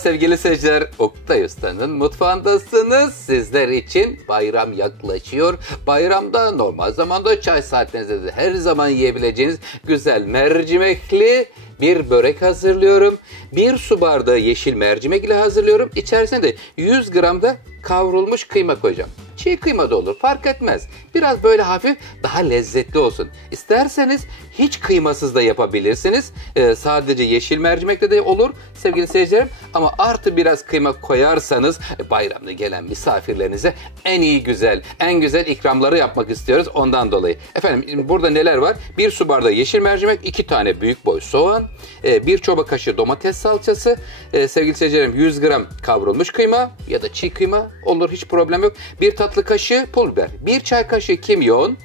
sevgili seyirciler, Oktay Usta'nın mutfağındasınız. Sizler için bayram yaklaşıyor. Bayramda normal zamanda çay saatlerinizde de her zaman yiyebileceğiniz güzel mercimekli bir börek hazırlıyorum. 1 su bardağı yeşil mercimek ile hazırlıyorum. İçerisine de 100 gram da kavrulmuş kıyma koyacağım. Çiğ kıyma da olur, fark etmez. Biraz böyle hafif daha lezzetli olsun. İsterseniz hiç kıymasız da yapabilirsiniz. Sadece yeşil mercimekle de olur sevgili seyircilerim. Ama artı biraz kıyma koyarsanız bayramda gelen misafirlerinize en güzel ikramları yapmak istiyoruz ondan dolayı. Efendim burada neler var? 1 su bardağı yeşil mercimek, 2 tane büyük boy soğan, 1 çorba kaşığı domates salçası, sevgili seyircilerim 100 gram kavrulmuş kıyma ya da çiğ kıyma olur, hiç problem yok. 1 tatlı kaşığı pul biber, 1 çay kaşığı kimyon,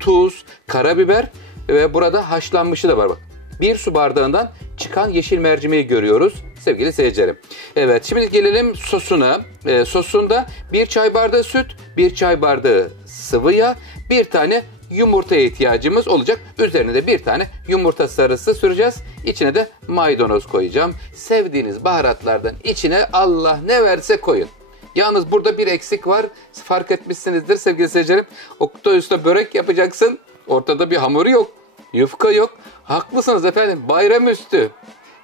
tuz, karabiber ve burada haşlanmışı da var bak. 1 su bardağından çıkan yeşil mercimeği görüyoruz sevgili seyircilerim. Evet, şimdi gelelim sosuna. Sosunda 1 çay bardağı süt, 1 çay bardağı sıvı yağ, 1 tane yumurtaya ihtiyacımız olacak. Üzerine de 1 tane yumurta sarısı süreceğiz. İçine de maydanoz koyacağım. Sevdiğiniz baharatlardan içine Allah ne verse koyun. Yalnız burada bir eksik var. Fark etmişsinizdir sevgili seyircilerim. Oktay Usta börek yapacaksın. Ortada bir hamuru yok. Yufka yok. Haklısınız efendim. Bayramüstü.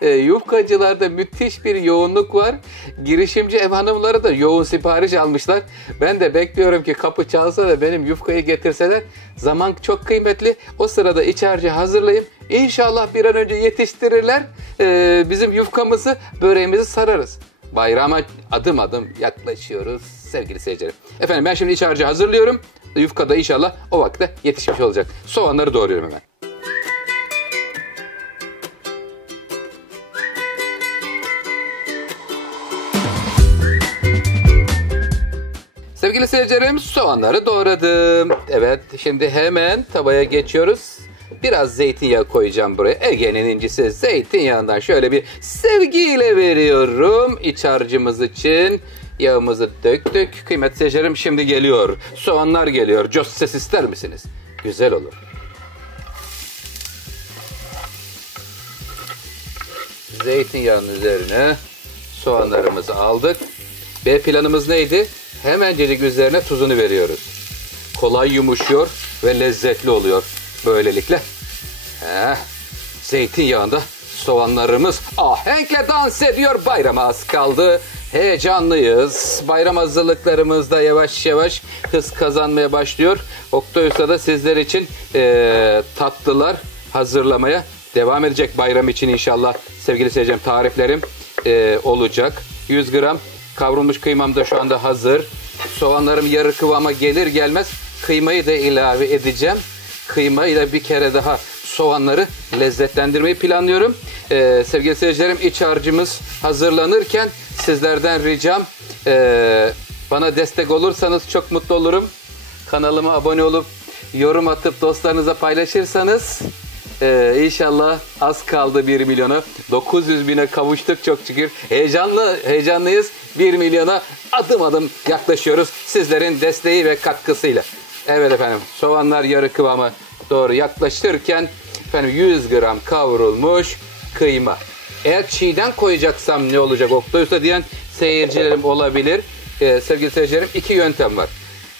Yufkacılarda müthiş bir yoğunluk var. Girişimci ev hanımları da yoğun sipariş almışlar. Ben de bekliyorum ki kapı çalsa da benim yufkayı getirseler. Zaman çok kıymetli. O sırada iç harcı hazırlayayım. İnşallah bir an önce yetiştirirler. Bizim yufkamızı, böreğimizi sararız. Bayrama adım adım yaklaşıyoruz sevgili seyircilerim. Efendim ben şimdi iç harcı hazırlıyorum. Yufka da inşallah o vakitte yetişmiş olacak. Soğanları doğruyorum hemen. Sevgili seyircilerim, soğanları doğradım. Evet, şimdi hemen tavaya geçiyoruz. Biraz zeytinyağı koyacağım buraya. Ege'nin incisi zeytinyağından şöyle bir sevgiyle veriyorum iç harcımız için. Yağımızı döktük. Kıymetli seyircilerim, şimdi geliyor. Soğanlar geliyor. Coş ses ister misiniz? Güzel olur. Zeytinyağının üzerine soğanlarımızı aldık. B planımız neydi? Hemencecik üzerine tuzunu veriyoruz. Kolay yumuşuyor ve lezzetli oluyor böylelikle. Zeytinyağında soğanlarımız ahenkle dans ediyor. Bayrama az kaldı. Heyecanlıyız. Bayram hazırlıklarımız da yavaş yavaş hız kazanmaya başlıyor. Oktay Usta da sizler için tatlılar hazırlamaya devam edecek bayram için inşallah. Sevgili seyircilerim, tariflerim olacak. 100 gram kavrulmuş kıymam da şu anda hazır. Soğanlarım yarı kıvama gelir gelmez kıymayı da ilave edeceğim. Kıymayla bir kere daha soğanları lezzetlendirmeyi planlıyorum. Sevgili seyircilerim, iç harcımız hazırlanırken sizlerden ricam bana destek olursanız çok mutlu olurum. Kanalıma abone olup yorum atıp dostlarınıza paylaşırsanız inşallah az kaldı 1 milyona. 900 bine kavuştuk çok şükür. Heyecanlıyız. 1 milyona adım adım yaklaşıyoruz sizlerin desteği ve katkısıyla. Evet efendim, soğanlar yarı kıvama doğru yaklaşırken efendim 100 gram kavrulmuş kıyma. Eğer çiğden koyacaksam ne olacak Oktay Usta diyen seyircilerim olabilir. Sevgili seyircilerim, 2 yöntem var.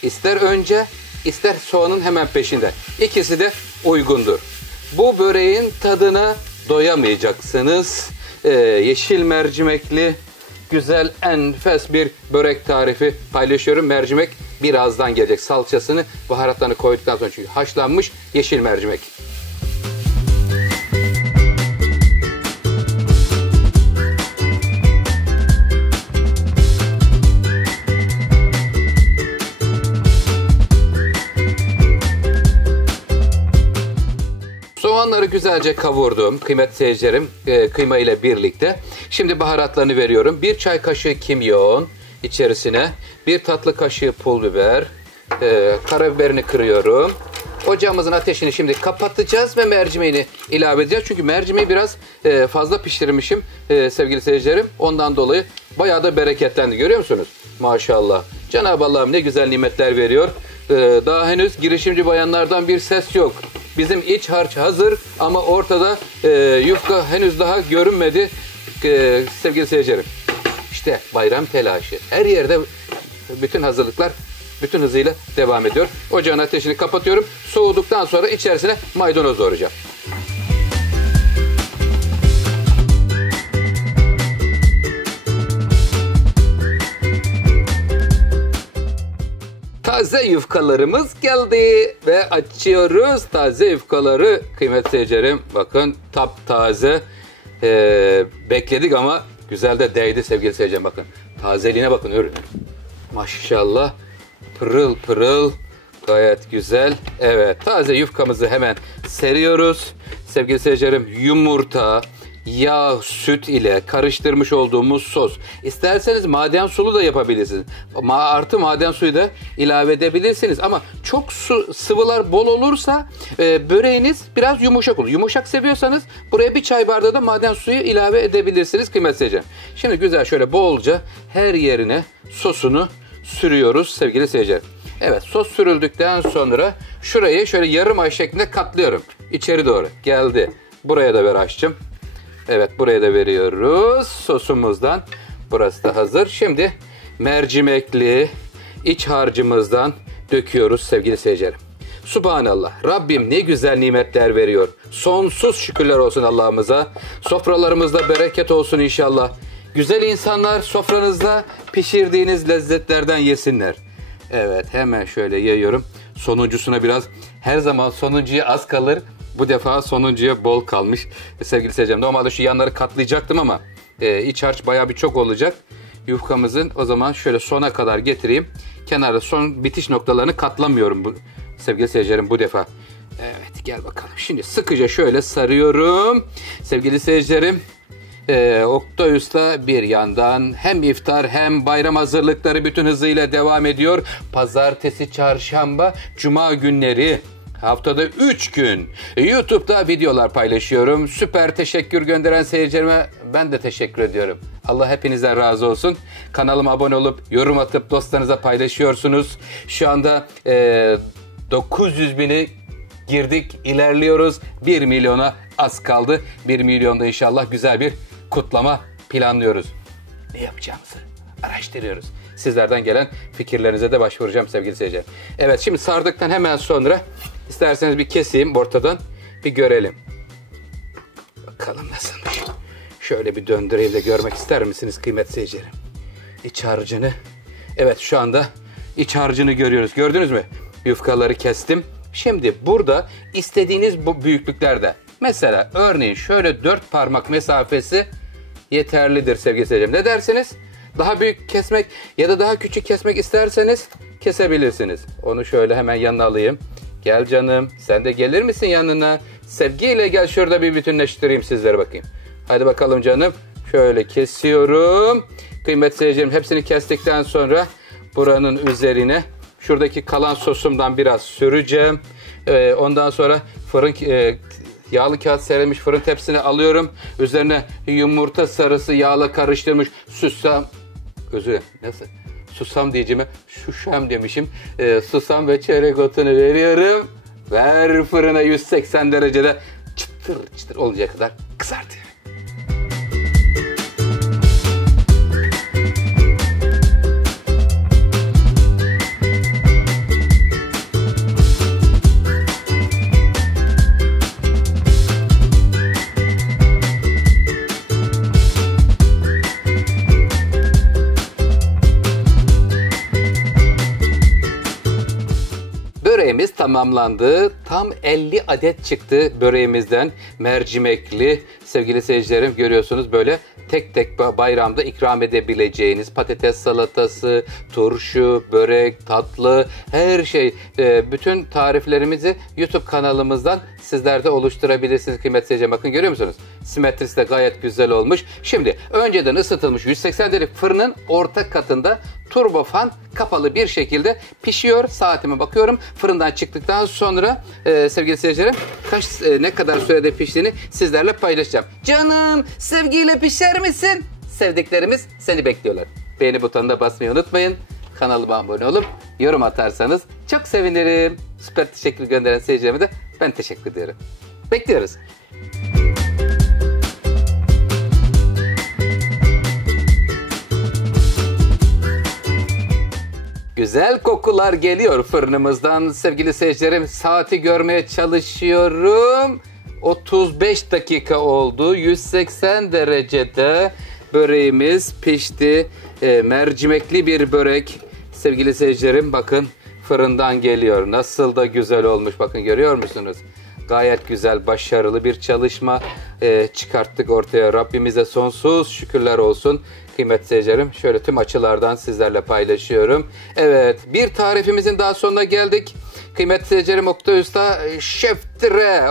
İster önce, ister soğanın hemen peşinde. İkisi de uygundur. Bu böreğin tadına doyamayacaksınız. Yeşil mercimekli güzel enfes bir börek tarifi paylaşıyorum. Mercimek birazdan gelecek. Salçasını, baharatlarını koyduktan sonra, çünkü haşlanmış yeşil mercimek. Soğanları güzelce kavurdum kıymetli seyircilerim, kıyma ile birlikte. Şimdi baharatlarını veriyorum. 1 çay kaşığı kimyon içerisine, 1 tatlı kaşığı pul biber, karabiberini kırıyorum. Ocağımızın ateşini şimdi kapatacağız ve mercimeğini ilave edeceğiz. Çünkü mercimeği biraz fazla pişirmişim sevgili seyircilerim. Ondan dolayı bayağı da bereketlendi, görüyor musunuz? Maşallah. Cenab-ı Allah'ım ne güzel nimetler veriyor. Daha henüz girişimci bayanlardan bir ses yok. Bizim iç harç hazır ama ortada yufka henüz daha görünmedi sevgili seyircilerim. İşte bayram telaşı. Her yerde bütün hazırlıklar bütün hızıyla devam ediyor. Ocağın ateşini kapatıyorum. Soğuduktan sonra içerisine maydanoz doğrayacağım. Taze yufkalarımız geldi ve açıyoruz taze yufkaları. Kıymetli seyircilerim, bakın taptaze. Bekledik ama güzel de değdi sevgili seyircilerim, bakın. Tazeliğine bakın ürünün. Maşallah, pırıl pırıl, gayet güzel. Evet, taze yufkamızı hemen seriyoruz. Sevgili seyircilerim, yumurta, yağ, süt ile karıştırmış olduğumuz sos. İsterseniz maden sulu da yapabilirsiniz. Artı maden suyu da ilave edebilirsiniz. Ama çok sıvılar bol olursa böreğiniz biraz yumuşak olur. Yumuşak seviyorsanız buraya bir çay bardağı da maden suyu ilave edebilirsiniz kıymetli seyircilerim. Şimdi güzel şöyle bolca her yerine sosunu sürüyoruz sevgili seyircilerim. Evet, sos sürüldükten sonra şurayı şöyle yarım ay şeklinde katlıyorum. İçeri doğru geldi. Buraya da ver aşçım. Evet, buraya da veriyoruz sosumuzdan. Burası da hazır. Şimdi mercimekli iç harcımızdan döküyoruz sevgili seyircilerim. Subhanallah. Rabbim ne güzel nimetler veriyor. Sonsuz şükürler olsun Allah'ımıza. Sofralarımızda bereket olsun inşallah. Güzel insanlar sofranızda pişirdiğiniz lezzetlerden yesinler. Evet, hemen şöyle yayıyorum. Sonuncusuna biraz, her zaman sonuncuya az kalır. Bu defa sonuncuya bol kalmış sevgili seyircilerim. Normalde şu yanları katlayacaktım ama iç harç bayağı bir çok olacak. Yufkamızın, o zaman şöyle sona kadar getireyim. Kenarda son bitiş noktalarını katlamıyorum bu sevgili seyircilerim bu defa. Evet, gel bakalım. Şimdi sıkıca şöyle sarıyorum. Sevgili seyircilerim, Oktay Usta bir yandan hem iftar hem bayram hazırlıkları bütün hızıyla devam ediyor. Pazartesi, çarşamba, cuma günleri haftada 3 gün YouTube'da videolar paylaşıyorum. Süper teşekkür gönderen seyircilerime ben de teşekkür ediyorum. Allah hepinizden razı olsun. Kanalıma abone olup yorum atıp dostlarınıza paylaşıyorsunuz. Şu anda 900 bini girdik, ilerliyoruz. 1 milyona az kaldı. 1 milyonda inşallah güzel bir kutlama planlıyoruz. Ne yapacağımızı araştırıyoruz. Sizlerden gelen fikirlerinize de başvuracağım sevgili seyirciler. Evet, şimdi sardıktan hemen sonra isterseniz bir keseyim ortadan, bir görelim. Bakalım nasılmış. Şöyle bir döndüreyim de görmek ister misiniz kıymetli seyircilerim? İç harcını. Evet, şu anda iç harcını görüyoruz. Gördünüz mü? Yufkaları kestim. Şimdi burada istediğiniz bu büyüklüklerde. Mesela örneğin şöyle 4 parmak mesafesi yeterlidir sevgili seyircilerim. Ne dersiniz? Daha büyük kesmek ya da daha küçük kesmek isterseniz kesebilirsiniz. Onu şöyle hemen yanına alayım. Gel canım, sen de gelir misin yanına? Sevgiyle gel, şurada bir bütünleştireyim sizlere, bakayım. Hadi bakalım canım. Şöyle kesiyorum. Kıymetli seyircilerim, hepsini kestikten sonra buranın üzerine şuradaki kalan sosumdan biraz süreceğim. Ondan sonra fırın yağlı kağıt serilmiş fırın tepsisine alıyorum. Üzerine yumurta sarısı yağla karıştırmış susam, nasıl? Susam diyeceğime şuşam demişim. Susam ve çörek otunu veriyorum. Ver fırına 180 derecede çıtır çıtır oluncaya kadar kızartıyorum. Böreğimiz tamamlandı. Tam 50 adet çıktı böreğimizden. Mercimekli sevgili seyircilerim, görüyorsunuz böyle tek tek bayramda ikram edebileceğiniz patates salatası, turşu, börek, tatlı, her şey. Bütün tariflerimizi YouTube kanalımızdan sizler de oluşturabilirsiniz kıymetli seyircilerim. Bakın, görüyor musunuz? Simetrisi de gayet güzel olmuş. Şimdi önceden ısıtılmış 180 derecelik fırının orta katında turbofan kapalı bir şekilde pişiyor. Saatime bakıyorum. Fırından çıktıktan sonra sevgili seyircilerim ne kadar sürede piştiğini sizlerle paylaşacağım. Canım, sevgiyle pişer misin? Sevdiklerimiz seni bekliyorlar. Beğeni butonuna basmayı unutmayın. Kanalıma abone olup yorum atarsanız çok sevinirim. Süper teşekkür gönderen seyircilerime de ben teşekkür ediyorum. Bekliyoruz. Güzel kokular geliyor fırınımızdan sevgili seyircilerim. Saati görmeye çalışıyorum. 35 dakika oldu. 180 derecede böreğimiz pişti. Mercimekli bir börek sevgili seyircilerim. Bakın fırından geliyor. Nasıl da güzel olmuş. Bakın görüyor musunuz? Gayet güzel, başarılı bir çalışma çıkarttık ortaya. Rabbimize sonsuz şükürler olsun. Kıymetli seyircilerim, şöyle tüm açılardan sizlerle paylaşıyorum. Evet, bir tarifimizin daha sonuna geldik. Kıymetli seyircilerim, Oktay Usta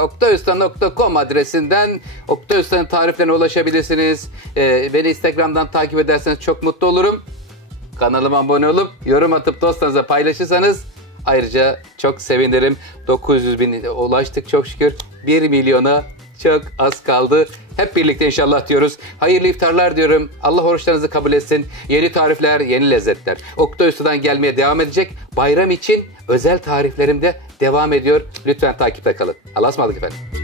oktayusta.com adresinden Oktay Usta'nın tariflerine ulaşabilirsiniz. Beni Instagram'dan takip ederseniz çok mutlu olurum. Kanalıma abone olup yorum atıp dostlarınıza paylaşırsanız ayrıca çok sevinirim. 900 bin ulaştık çok şükür. 1 milyona çok az kaldı. Hep birlikte inşallah diyoruz. Hayırlı iftarlar diyorum. Allah oruçlarınızı kabul etsin. Yeni tarifler, yeni lezzetler. Oktay Usta'dan gelmeye devam edecek. Bayram için özel tariflerim de devam ediyor. Lütfen takipte kalın. Allah'a ısmarladık efendim.